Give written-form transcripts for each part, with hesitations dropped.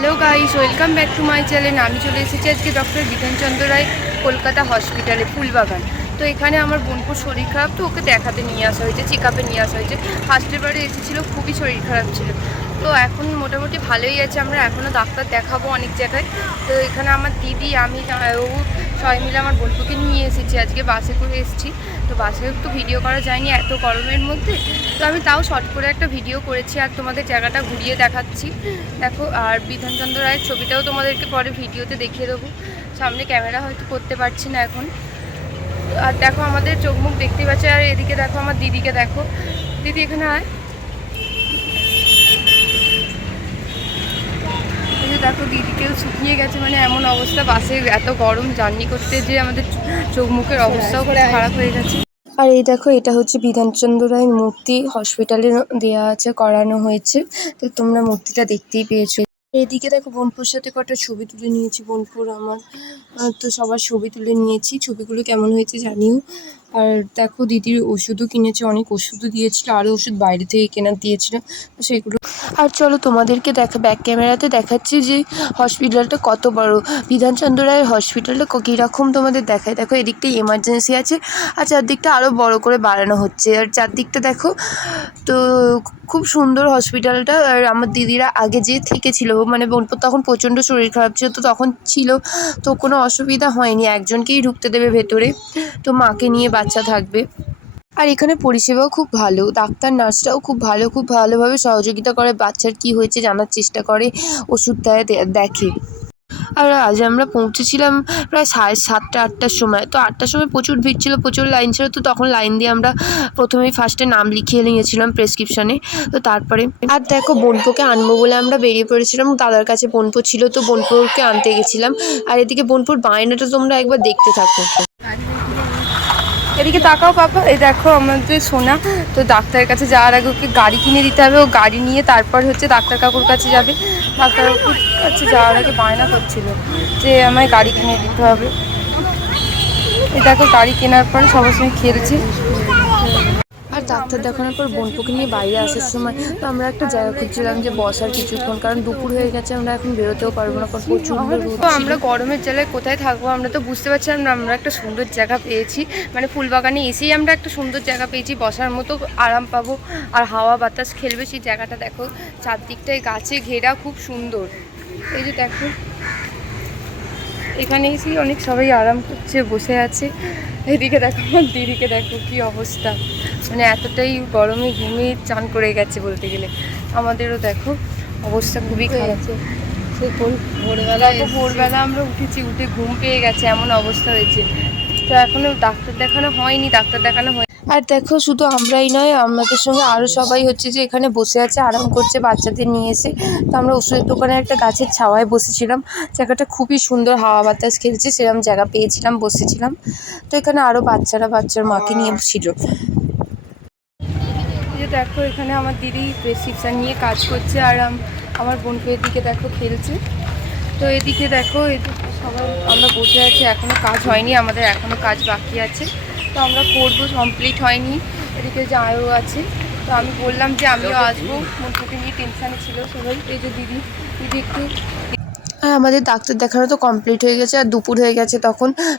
Hello guys, welcome back to my channel. আমি চলে এসেছি আজকে ডক্টর বিধানচন্দ্র রায় কলকাতা হসপিটালে, ফুলবাগান। তো এখানে আমার বোনপুর শরীর খারাপ, তো ওকে দেখাতে নিয়ে আসা হয়েছে, চেক আপে নিয়ে আসা হয়েছে। ফার্স্টের বারে এসেছিলো, খুবই শরীর খারাপ ছিল। তো এখন মোটামুটি ভালোই আছে। আমরা এখনও ডাক্তার দেখাবো অনেক জায়গায়। তো এখানে আমার দিদি, আমি, ও সবাই মিলে আমার বোনপুকে নিয়ে এসেছি। আজকে বাসে করে এসেছি। তো বাসে একটু ভিডিও করা যায়নি এত গরমের মধ্যে, তো আমি তাও শর্ট করে একটা ভিডিও করেছি আর তোমাদের জায়গাটা ঘুরিয়ে দেখাচ্ছি। দেখো, আর বিধানচন্দ্র রায়ের ছবিটাও তোমাদেরকে পরে ভিডিওতে দেখিয়ে দেবো। সামনে ক্যামেরা হয়তো করতে পারছি না এখন। আর দেখো আমাদের চোখ মুখ দেখতে পাচ্ছে। আর এদিকে দেখো আমার দিদিকে, দেখো দিদি এখানে আয়। এই যে দেখো দিদিকেও শুকিয়ে গেছে, মানে এমন অবস্থা, বাসে এত গরম জার্নি করতে যে আমাদের চোখ মুখের অবস্থাও খারাপ হয়ে গেছে। আর এই দেখো, এটা হচ্ছে বিধানচন্দ্র রায়ের মূর্তি, হসপিটালে দেওয়া আছে, করানো হয়েছে। তো তোমরা মূর্তিটা দেখতেই পেয়েছো। এদিকে দেখো বোনপুর সাথে কটা ছবি তুলে নিয়েছি। বোনপুর আমার, তো সবার ছবি তুলে নিয়েছি। ছবিগুলো কেমন হয়েছে জানিও। আর দেখো দিদির ওষুধও কিনেছে, অনেক ওষুধও দিয়েছিল, আরও ওষুধ বাইরে থেকে কেনার দিয়েছিল, তো সেগুলো। আর চলো তোমাদেরকে ব্যাক ক্যামেরাতে দেখাচ্ছি যে হসপিটালটা কত বড়। বিধানচন্দ্র রায়ের হসপিটালটা কীরকম তোমাদের দেখায়। দেখো এদিকটা এমার্জেন্সি আছে, আর চারদিকটা আরও বড় করে বাড়ানো হচ্ছে। আর চারদিকটা দেখো, তো খুব সুন্দর হসপিটালটা। আর আমার দিদিরা আগে যে থেকেছিল, মানে বোনপুর তখন প্রচণ্ড শরীর খারাপ ছিল, তো তখন ছিল, তো কোনো অসুবিধা হয়নি। একজনকেই ঢুকতে দেবে ভেতরে, তো মাকে নিয়ে বাচ্চা থাকবে। আর এখানে পরিষেবাও খুব ভালো, ডাক্তার নার্সরাও খুব ভালো, খুব ভালোভাবে সহযোগিতা করে, বাচ্চার কি হয়েছে জানার চেষ্টা করে, ওষুধ দেয়, দেখে। আর আজ আমরা পৌঁছেছিলাম প্রায় 7:30-8টার সময়। তো 8টার সময় প্রচুর ভিড় ছিল, প্রচুর লাইন ছিল। তো তখন লাইন দিয়ে আমরা প্রথমেই ফার্স্টে নাম লিখিয়ে নিয়েছিলাম প্রেসক্রিপশানে। তো তারপরে আর দেখো বোনপোকে আনবো বলে আমরা বেরিয়ে পড়েছিলাম। দাদার কাছে বোনপো ছিল, তো বোনপোকে আনতে গেছিলাম। আর এদিকে বোনপোর বায়নাটা তোমরা একবার দেখতে থাকো। এদিকে তাকাও পাপা, এই দেখো আমাদের সোনা। তো ডাক্তারের কাছে যাওয়ার আগে ওকে গাড়ি কিনে দিতে হবে। ও গাড়ি নিয়ে তারপর হচ্ছে ডাক্তার কাকুর কাছে যাবে। ডাক্তার কাকুর কাছে যাওয়ার আগে বায়না করছিল যে আমায় গাড়ি কিনে দিতে হবে। এই দেখো গাড়ি কেনার পর সবার সঙ্গে খেলছে। আর ডাক্তার দেখানোর পর বোনপোকে নিয়ে বাইরে আসার সময় তো আমরা একটা জায়গা খুঁজছিলাম যে বসার কিছুক্ষণ, কারণ দুপুর হয়ে গেছে, আমরা এখন বেরোতেও পারবো না, কারণ প্রচণ্ড রোদ। তো আমরা গরমের জেলায় কোথায় থাকবো, আমরা তো বুঝতে পারছিলাম না। আমরা একটা সুন্দর জায়গা পেয়েছি, মানে ফুলবাগানে এসেই আমরা একটা সুন্দর জায়গা পেয়েছি, বসার মতো আরাম পাবো আর হাওয়া বাতাস খেলবে। সেই জায়গাটা দেখো, চারদিকটায় গাছে ঘেরা, খুব সুন্দর। এই যে দেখো, এখানে এসেই অনেক সবাই আরাম করছে, বসে আছে। এদিকে দেখো আমার দিদিকে, দেখো কি অবস্থা, মানে এতটাই গরমে ঘুমিয়ে চান করে গেছে বলতে গেলে। আমাদেরও দেখো অবস্থা খুবই খারাপ। ভোরবেলা আমরা উঠেছি, উঠে ঘুম পেয়ে গেছে, এমন অবস্থা হয়েছে। তো এখনও ডাক্তার দেখানো হয়নি, ডাক্তার দেখানো হয়। আর দেখো শুধু আমরাই নয়, আমাদের সঙ্গে আরও সবাই হচ্ছে যে এখানে বসে আছে, আরাম করছে বাচ্চাদের নিয়ে এসে। তো আমরা ওষুধের দোকানে একটা গাছের ছাওয়ায় বসেছিলাম, জায়গাটা খুবই সুন্দর, হাওয়া বাতাস খেলছে, সেরকম জায়গা পেয়েছিলাম, বসেছিলাম। তো এখানে আরও বাচ্চার মাকে নিয়ে ছিল। এই যে দেখো, এখানে আমার দিদি প্রেসক্রিপশান নিয়ে কাজ করছে, আর আমার বোনকে এদিকে দেখো খেলছে। তো এদিকে দেখো, এদিকে সবাই আমরা বসে আছি, এখনও কাজ হয়নি, আমাদের এখনও কাজ বাকি আছে, তো আমরা করবো, কমপ্লিট হয়নি। এদিকে যাও আছে, তো আমি বললাম যে আমিও আসবো, বোনকে নিয়ে টেনশানে ছিল সবাই। এই যে দিদি একটু। আর আমাদের ডাক্তার দেখানো তো কমপ্লিট হয়ে গেছে, আর দুপুর হয়ে গেছে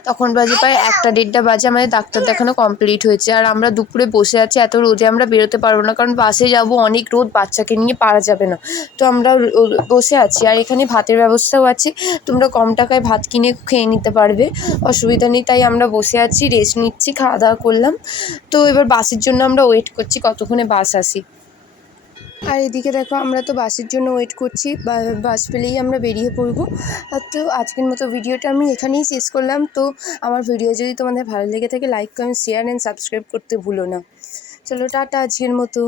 তখন বাজে প্রায় 1-1:30 বাজে আমাদের ডাক্তার দেখানো কমপ্লিট হয়েছে। আর আমরা দুপুরে বসে আছি, এত রোদে আমরা বেরোতে পারবো না, কারণ বাসে যাবো, অনেক রোদ, বাচ্চাকে নিয়ে পারা যাবে না। তো আমরা বসে আছি। আর এখানে ভাতের ব্যবস্থাও আছে, তোমরা কম টাকায় ভাত কিনে খেয়ে নিতে পারবে, অসুবিধা নেই। তাই আমরা বসে আছি, রেস্ট নিচ্ছি, খাওয়া দাওয়া করলাম। তো এবার বাসের জন্য আমরা ওয়েট করছি, কতক্ষণে বাস আসি। আর এদিকে দেখো, আমরা তো বাসের জন্য ওয়েট করছি, বাস পেলেই আমরা বেরিয়ে পড়বো। আর তো আজকের মতো ভিডিওটা আমি এখানেই শেষ করলাম। তো আমার ভিডিও যদি তোমাদের ভালো লেগে থাকে, like, comment, share and subscribe করতে ভুলো না। চলো টাটা আজকের মতো।